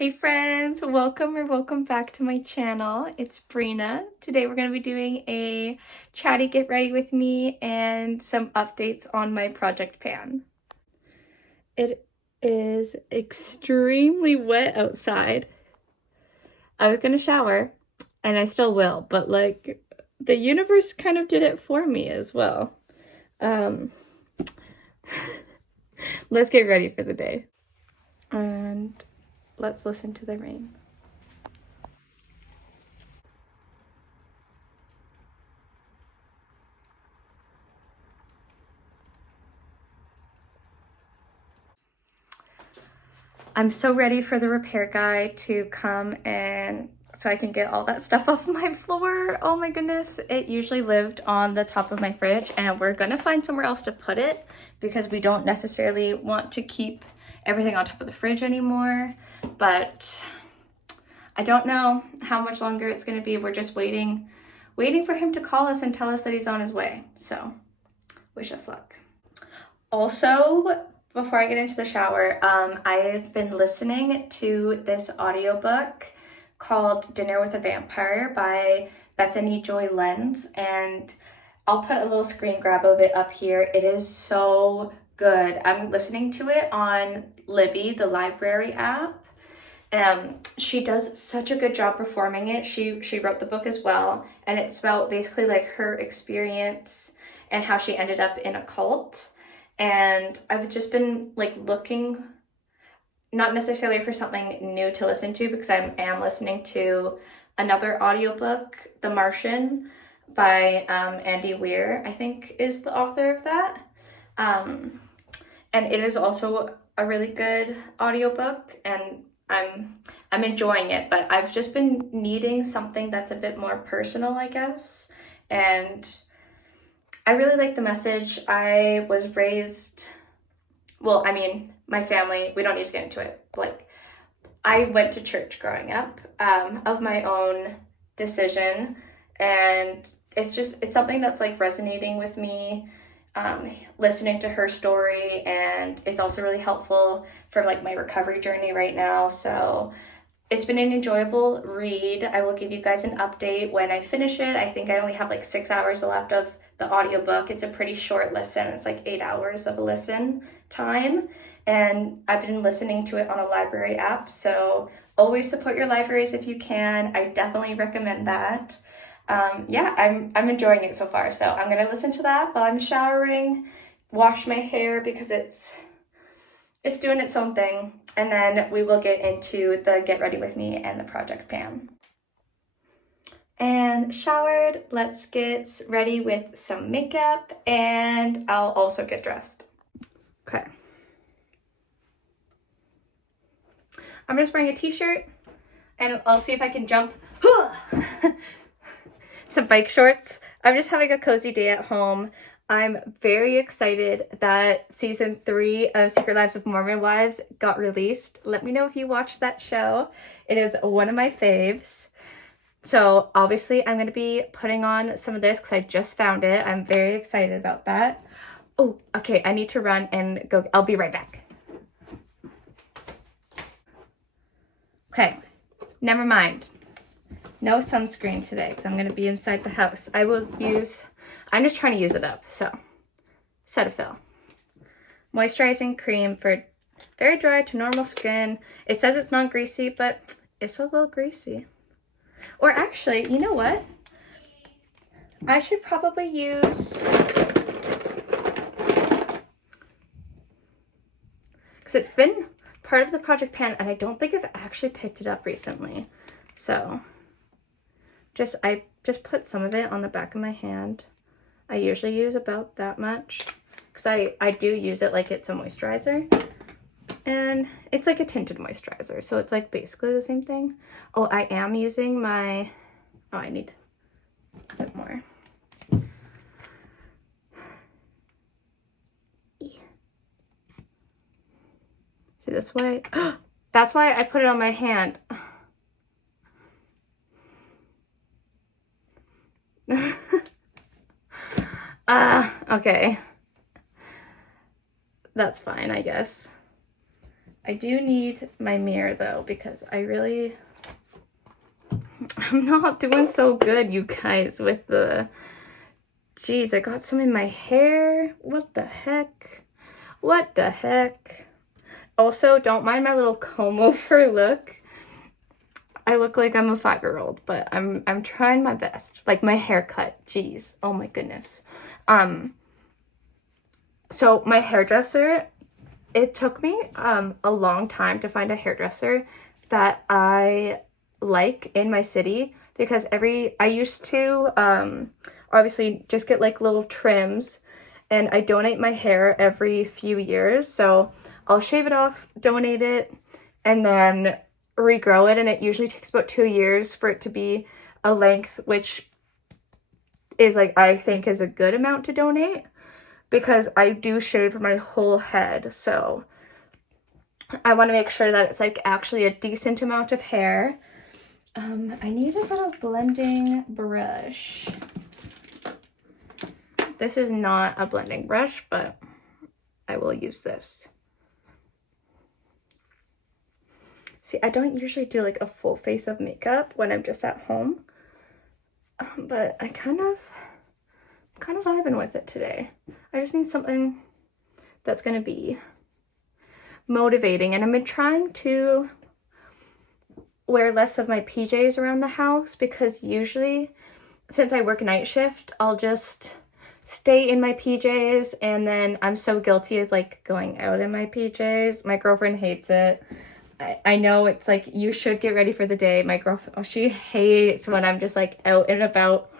Hey friends, welcome back to my channel. It's Brina. Today we're going to be doing a chatty get ready with me and some updates on my project pan. It is extremely wet outside. I was going to shower and I still will, but like the universe kind of did it for me as well. Let's get ready for the day. And let's listen to the rain. I'm so ready for the repair guy to come and so I can get all that stuff off my floor. Oh my goodness, it usually lived on the top of my fridge and we're gonna find somewhere else to put it because we don't necessarily want to keep everything on top of the fridge anymore. But I don't know how much longer it's gonna be. We're just waiting for him to call us and tell us that he's on his way. So wish us luck. Also, before I get into the shower, I've been listening to this audiobook called Dinner with a Vampire by Bethany Joy Lenz, and I'll put a little screen grab of it up here. It is so good. I'm listening to it on Libby, the library app. She does such a good job performing it. She wrote the book as well, and it's about basically like her experience and how she ended up in a cult. And I've just been like looking, not necessarily for something new to listen to, because I am listening to another audiobook, The Martian by Andy Weir, I think is the author of that. And it is also a really good audiobook, and I'm enjoying it, but I've just been needing something that's a bit more personal, I guess. And I really like the message. I was raised, well, I mean, my family, we don't need to get into it. Like, I went to church growing up, of my own decision, and it's something that's like resonating with me, listening to her story, and it's also really helpful for like my recovery journey right now. So it's been an enjoyable read. I will give you guys an update when I finish it. I think I only have like 6 hours left of the audiobook. It's a pretty short listen. It's like 8 hours of a listen time. And I've been listening to it on a library app. So always support your libraries if you can. I definitely recommend that. Yeah, I'm enjoying it so far. So I'm gonna listen to that while I'm showering, wash my hair because it's doing its own thing. And then we will get into the get ready with me and the project pan. And showered, let's get ready with some makeup, and I'll also get dressed. Okay. I'm just wearing a t-shirt and I'll see if I can jump. Some bike shorts. I'm just having a cozy day at home. I'm very excited that season 3 of Secret Lives of Mormon Wives got released. Let me know if you watched that show. It is one of my faves. So obviously I'm going to be putting on some of this because I just found it. I'm very excited about that. Oh, okay, I need to run and go. I'll be right back. Okay, never mind. No sunscreen today because I'm going to be inside the house. I'm just trying to use it up. So, Cetaphil. Moisturizing cream for very dry to normal skin. It says it's non-greasy, but it's a little greasy. Or actually, you know what? I should probably use, because it's been part of the project pan and I don't think I've actually picked it up recently. So I just put some of it on the back of my hand. I usually use about that much because I do use it like it's a moisturizer. And it's like a tinted moisturizer, so it's like basically the same thing. Oh, I am using my, oh, I need a bit more. See, that's why I put it on my hand. Okay. That's fine, I guess. I do need my mirror though, because I'm not doing so good, you guys, with the, geez, I got some in my hair. What the heck? What the heck? Also, don't mind my little comb over look. I look like I'm a 5-year-old, but I'm trying my best. Like my haircut, geez, oh my goodness. So my hairdresser, it took me a long time to find a hairdresser that I like in my city, because I used to obviously just get like little trims, and I donate my hair every few years. So I'll shave it off, donate it, and then regrow it, and it usually takes about 2 years for it to be a length, which is like, I think is a good amount to donate, because I do shave my whole head, so I want to make sure that it's like actually a decent amount of hair. I need a little blending brush. This is not a blending brush, but I will use this. See, I don't usually do like a full face of makeup when I'm just at home, but I kind of vibing with it today. I just need something that's gonna be motivating, and I've been trying to wear less of my PJs around the house, because usually, since I work night shift, I'll just stay in my PJs, and then I'm so guilty of like going out in my PJs. My girlfriend hates it. I know it's like, you should get ready for the day. My girlfriend, she hates when I'm just like out and about.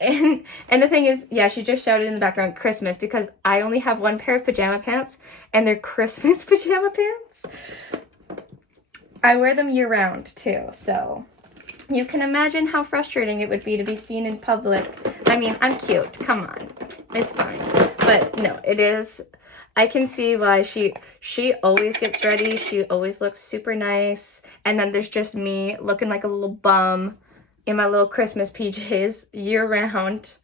And the thing is, yeah, she just shouted in the background, Christmas, because I only have one pair of pajama pants, and they're Christmas pajama pants. I wear them year round too, so you can imagine how frustrating it would be to be seen in public. I mean, I'm cute, come on, it's fine. But no, it is, I can see why she always gets ready. She always looks super nice. And then there's just me looking like a little bum in my little Christmas PJs year round.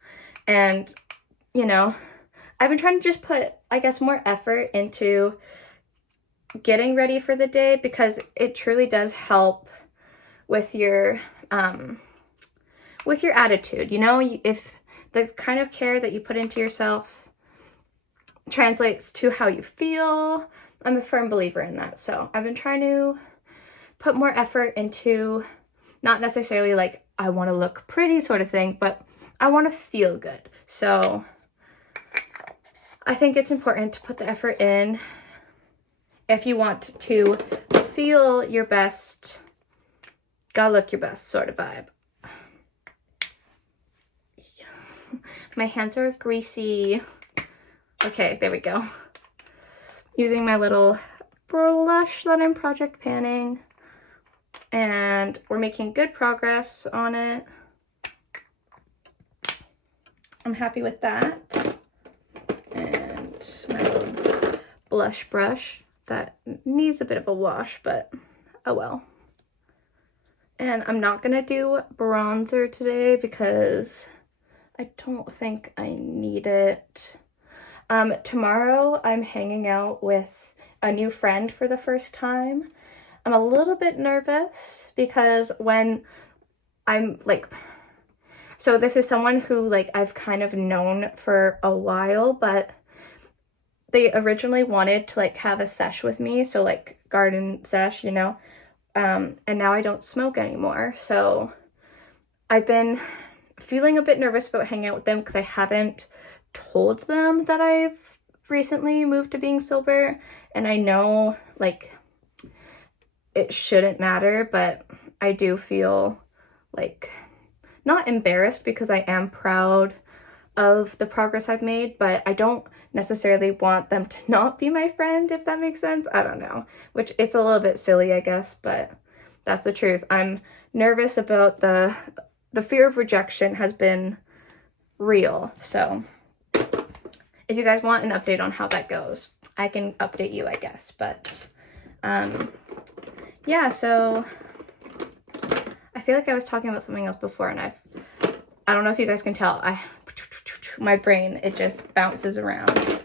And, you know, I've been trying to just put, I guess, more effort into getting ready for the day, because it truly does help with your attitude. You know, if the kind of care that you put into yourself translates to how you feel, I'm a firm believer in that. So I've been trying to put more effort into, not necessarily like I want to look pretty sort of thing, but I want to feel good. So I think it's important to put the effort in if you want to feel your best, gotta look your best sort of vibe. My hands are greasy. Okay, there we go. Using my little blush that I'm project panning, and we're making good progress on it. I'm happy with that. And my little blush brush that needs a bit of a wash, but oh well. And I'm not gonna do bronzer today because I don't think I need it. Tomorrow I'm hanging out with a new friend for the first time. I'm a little bit nervous because when I'm like, so this is someone who like I've kind of known for a while, but they originally wanted to like have a sesh with me, so like garden sesh, you know, and now I don't smoke anymore. So I've been feeling a bit nervous about hanging out with them because I haven't told them that I've recently moved to being sober, and I know like it shouldn't matter, but I do feel like not embarrassed because I am proud of the progress I've made, but I don't necessarily want them to not be my friend, if that makes sense. I don't know, which it's a little bit silly, I guess, but that's the truth. I'm nervous about the fear of rejection has been real. So if you guys want an update on how that goes, I can update you, I guess. But yeah, so I feel like I was talking about something else before, and I don't know if you guys can tell, my brain, it just bounces around.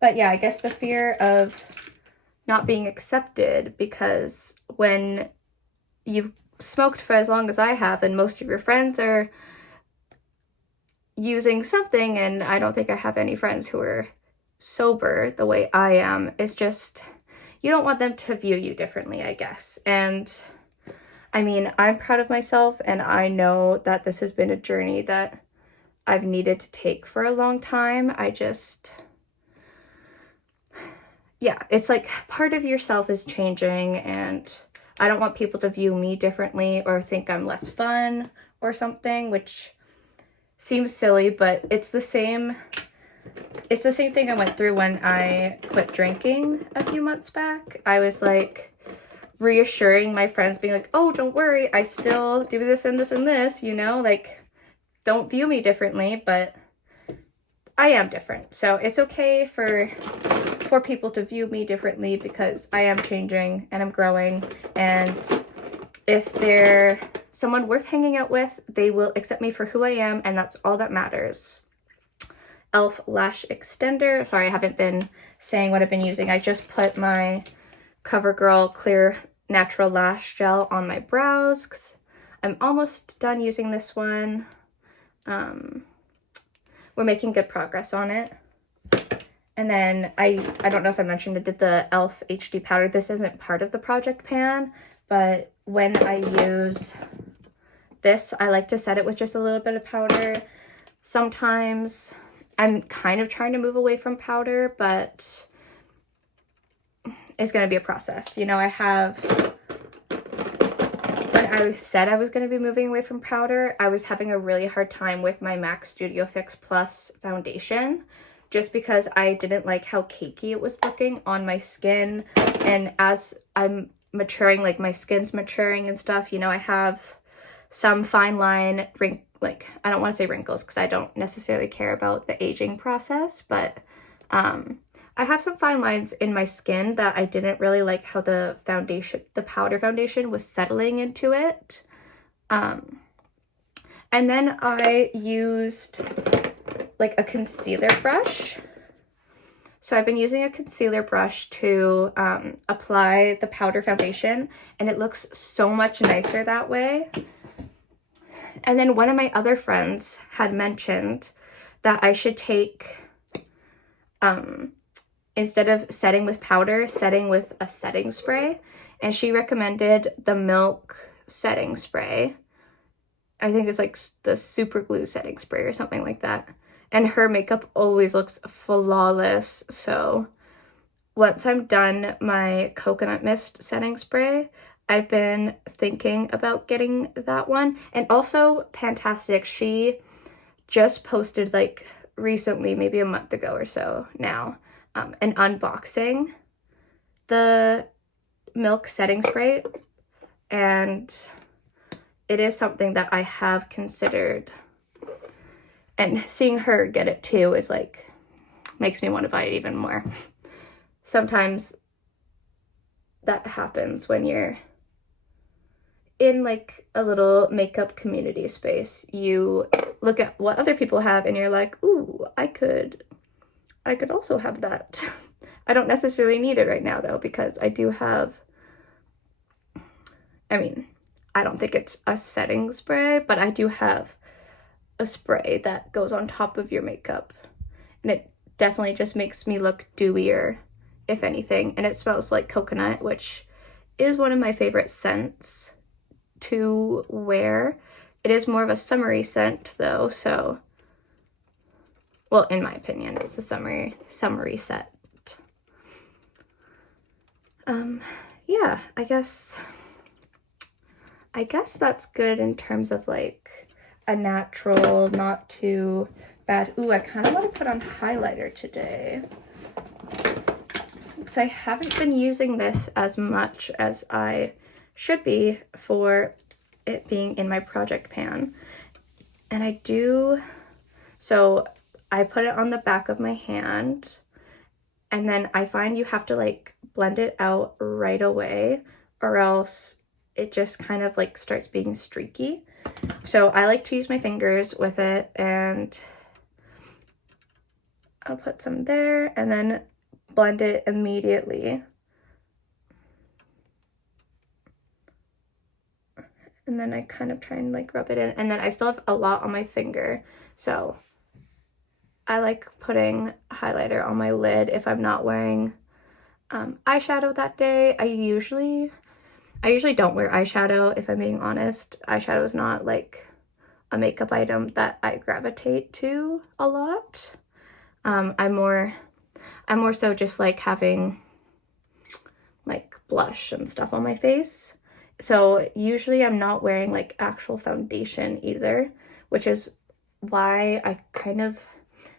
But yeah, I guess the fear of not being accepted, because when you've smoked for as long as I have and most of your friends are using something, and I don't think I have any friends who are sober the way I am, it's just, you don't want them to view you differently, I guess. And I mean, I'm proud of myself, and I know that this has been a journey that I've needed to take for a long time. Yeah, it's like part of yourself is changing, and I don't want people to view me differently or think I'm less fun or something, which seems silly, but it's the same thing I went through when I quit drinking a few months back. I was like reassuring my friends, being like, oh, don't worry, I still do this and this and this, you know, like, don't view me differently, but I am different. So it's okay for people to view me differently, because I am changing and I'm growing, and if they're someone worth hanging out with, they will accept me for who I am, and that's all that matters. Elf Lash Extender. Sorry, I haven't been saying what I've been using. I just put my CoverGirl Clear Natural Lash Gel on my brows, 'cause I'm almost done using this one. We're making good progress on it. And then I don't know if I mentioned, I did the e.l.f. HD powder. This isn't part of the project pan, but when I use this, I like to set it with just a little bit of powder. Sometimes I'm kind of trying to move away from powder, but it's going to be a process. You know, when I said I was going to be moving away from powder, I was having a really hard time with my MAC Studio Fix Plus foundation, just because I didn't like how cakey it was looking on my skin. And as I'm maturing, like my skin's maturing and stuff, you know, I have some fine line I don't want to say wrinkles, because I don't necessarily care about the aging process, but I have some fine lines in my skin that I didn't really like how the powder foundation was settling into it. And then I used like a concealer brush. So I've been using a concealer brush to apply the powder foundation, and it looks so much nicer that way. And then one of my other friends had mentioned that I should take, instead of setting with powder, setting with a setting spray. And she recommended the Milk setting spray. I think it's like the super glue setting spray or something like that. And her makeup always looks flawless. So once I'm done my coconut mist setting spray, I've been thinking about getting that one. And also Fantastic, she just posted like recently, maybe a month ago or so now, an unboxing the Milk setting spray, and it is something that I have considered. And seeing her get it too is like, makes me want to buy it even more. Sometimes that happens when you're in like a little makeup community space. You look at what other people have and you're like, ooh, I could also have that. I don't necessarily need it right now though, because I do have, I mean, I don't think it's a setting spray, but I do have a spray that goes on top of your makeup, and it definitely just makes me look dewier, if anything. And it smells like coconut, which is one of my favorite scents to wear. It is more of a summery scent though, so, well, in my opinion, it's a summery scent. Yeah, I guess that's good in terms of like a natural, not too bad. Ooh, I kind of want to put on highlighter today, because I haven't been using this as much as I should be for it being in my project pan. And I do, so I put it on the back of my hand, and then I find you have to like blend it out right away, or else it just kind of like starts being streaky. So I like to use my fingers with it, and I'll put some there, and then blend it immediately. And then I kind of try and like rub it in. And then I still have a lot on my finger. So I like putting highlighter on my lid if I'm not wearing eyeshadow that day. I usually don't wear eyeshadow, if I'm being honest. Eyeshadow is not like a makeup item that I gravitate to a lot. I'm more so just like having like blush and stuff on my face. So usually I'm not wearing like actual foundation either, which is why I kind of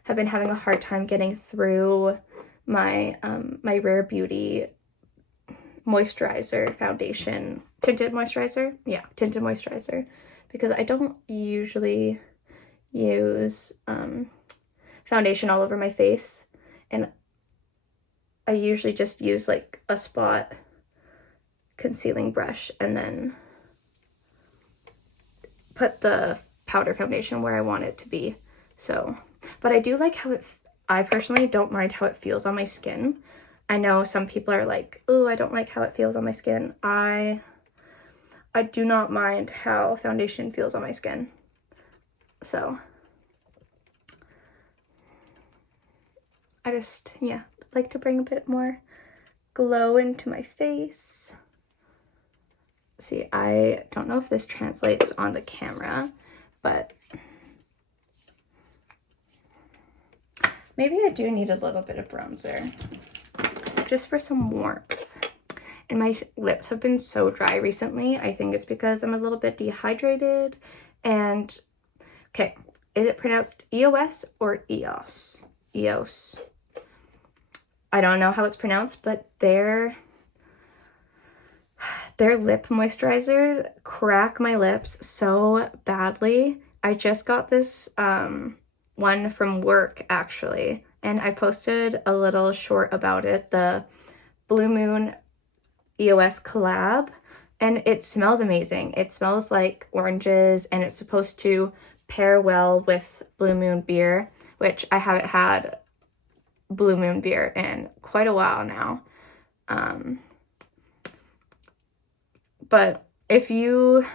have been having a hard time getting through my my Rare Beauty moisturizer foundation, tinted moisturizer. Yeah, tinted moisturizer, because I don't usually use foundation all over my face, and I usually just use like a spot concealing brush and then put the powder foundation where I want it to be. So, but I do like how I personally don't mind how it feels on my skin. I know some people are like, oh, I don't like how it feels on my skin. I do not mind how foundation feels on my skin. So I just, yeah, like to bring a bit more glow into my face. See, I don't know if this translates on the camera, but maybe I do need a little bit of bronzer just for some warmth. And my lips have been so dry recently. I think it's because I'm a little bit dehydrated. And okay, is it pronounced EOS or EOS? EOS. I don't know how it's pronounced, but their lip moisturizers crack my lips so badly. I just got this one from work actually, and I posted a little short about it, the Blue Moon EOS collab, and it smells amazing. It smells like oranges, and it's supposed to pair well with Blue Moon beer, which I haven't had Blue Moon beer in quite a while now. But if you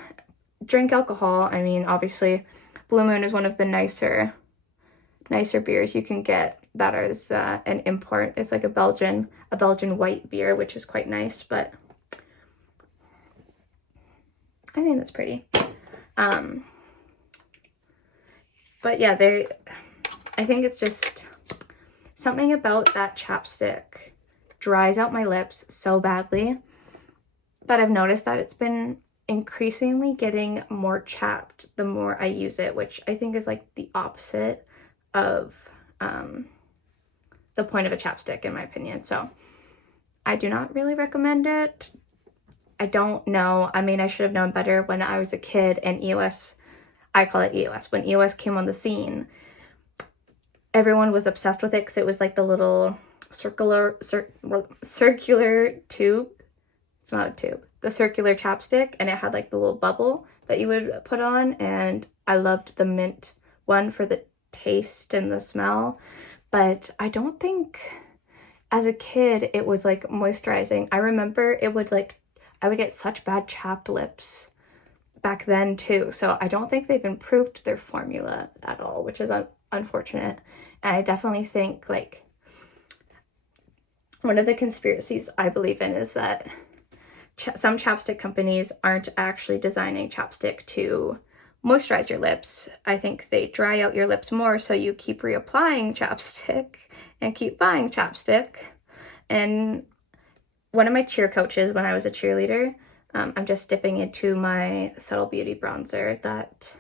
drink alcohol, I mean, obviously Blue Moon is one of the nicer beers you can get that is an import. It's like a Belgian white beer, which is quite nice, but I think that's pretty. But yeah, I think it's just something about that chapstick dries out my lips so badly that I've noticed that it's been increasingly getting more chapped the more I use it, which I think is like the opposite of the point of a chapstick, in my opinion. So I do not really recommend it. I don't know. I mean, I should have known better when I was a kid, and EOS, I call it EOS. When EOS came on the scene, everyone was obsessed with it because it was like the little circular tube. It's not a tube. The circular chapstick, and it had like the little bubble that you would put on, and I loved the mint one for the taste and the smell. But I don't think as a kid it was like moisturizing. I remember I would get such bad chapped lips back then too. So I don't think they've improved their formula at all, which is unfortunate. And I definitely think like one of the conspiracies I believe in is that some chapstick companies aren't actually designing chapstick to moisturize your lips. I think they dry out your lips more, so you keep reapplying chapstick and keep buying chapstick. And one of my cheer coaches when I was a cheerleader, I'm just dipping into my Subtle Beauty bronzer that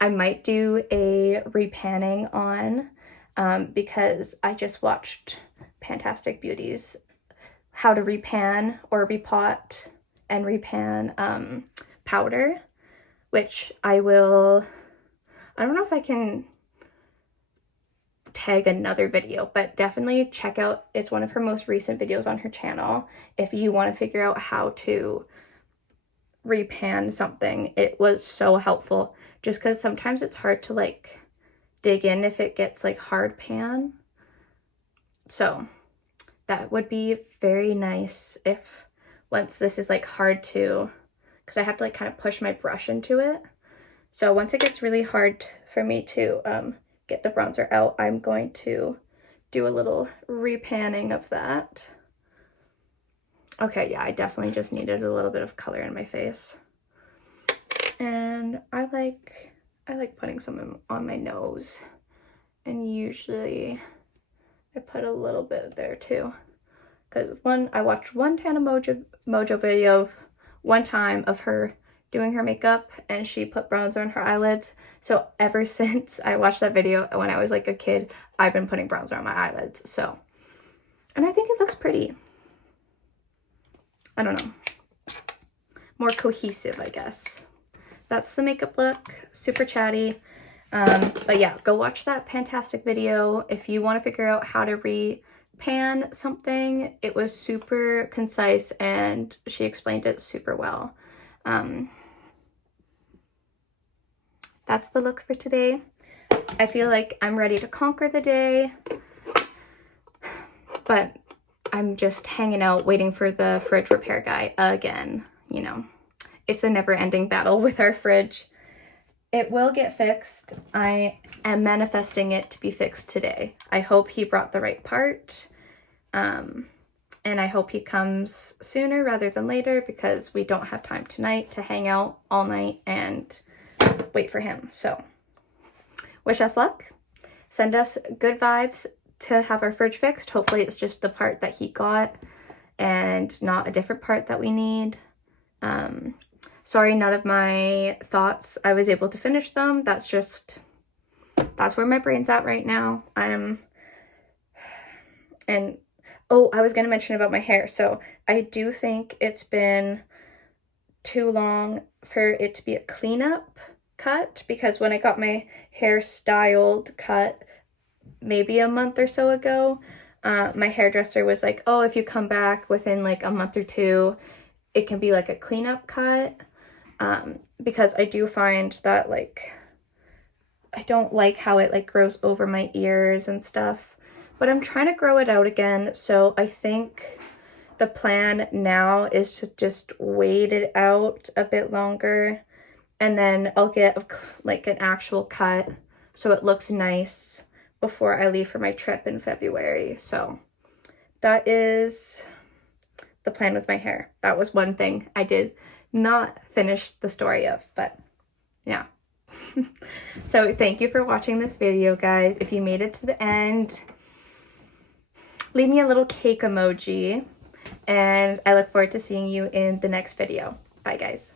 I might do a repanning on because I just watched Fantastic Beauty's how to repan or repot and repan powder, which I don't know if I can tag another video, but definitely check out, it's one of her most recent videos on her channel if you want to figure out how to repan something. It was so helpful, just because sometimes it's hard to like dig in if it gets like hard pan. So that would be very nice if once this is like hard to, because I have to like kind of push my brush into it. So once it gets really hard for me to get the bronzer out, I'm going to do a little repanning of that. Okay, yeah, I definitely just needed a little bit of color in my face. And I like putting some on my nose. And usually I put a little bit there too. Because I watched one Tana Mojo video one time of her doing her makeup and she put bronzer on her eyelids. So ever since I watched that video when I was like a kid, I've been putting bronzer on my eyelids. So, and I think it looks pretty. I don't know. More cohesive, I guess. That's the makeup look. Super chatty. But yeah, go watch that fantastic video. If you want to figure out how to repan something, it was super concise and she explained it super well. That's the look for today. I feel like I'm ready to conquer the day, but I'm just hanging out waiting for the fridge repair guy again. You know, it's a never-ending battle with our fridge. It will get fixed. I am manifesting it to be fixed today. I hope he brought the right part. And I hope he comes sooner rather than later because we don't have time tonight to hang out all night and wait for him. So wish us luck. Send us good vibes to have our fridge fixed. Hopefully it's just the part that he got and not a different part that we need. Sorry, none of my thoughts, I was able to finish them. That's where my brain's at right now. Oh, I was going to mention about my hair. So I do think it's been too long for it to be a cleanup cut because when I got my hair styled cut maybe a month or so ago, my hairdresser was like, oh, if you come back within like a month or two, it can be like a cleanup cut. Because I do find that like, I don't like how it like grows over my ears and stuff, but I'm trying to grow it out again. So I think the plan now is to just wait it out a bit longer and then I'll get like an actual cut so it looks nice before I leave for my trip in February. So that is the plan with my hair. That was one thing I did not finish the story of, but yeah. So thank you for watching this video, guys. If you made it to the end, leave me a little cake emoji, and I look forward to seeing you in the next video. Bye, guys.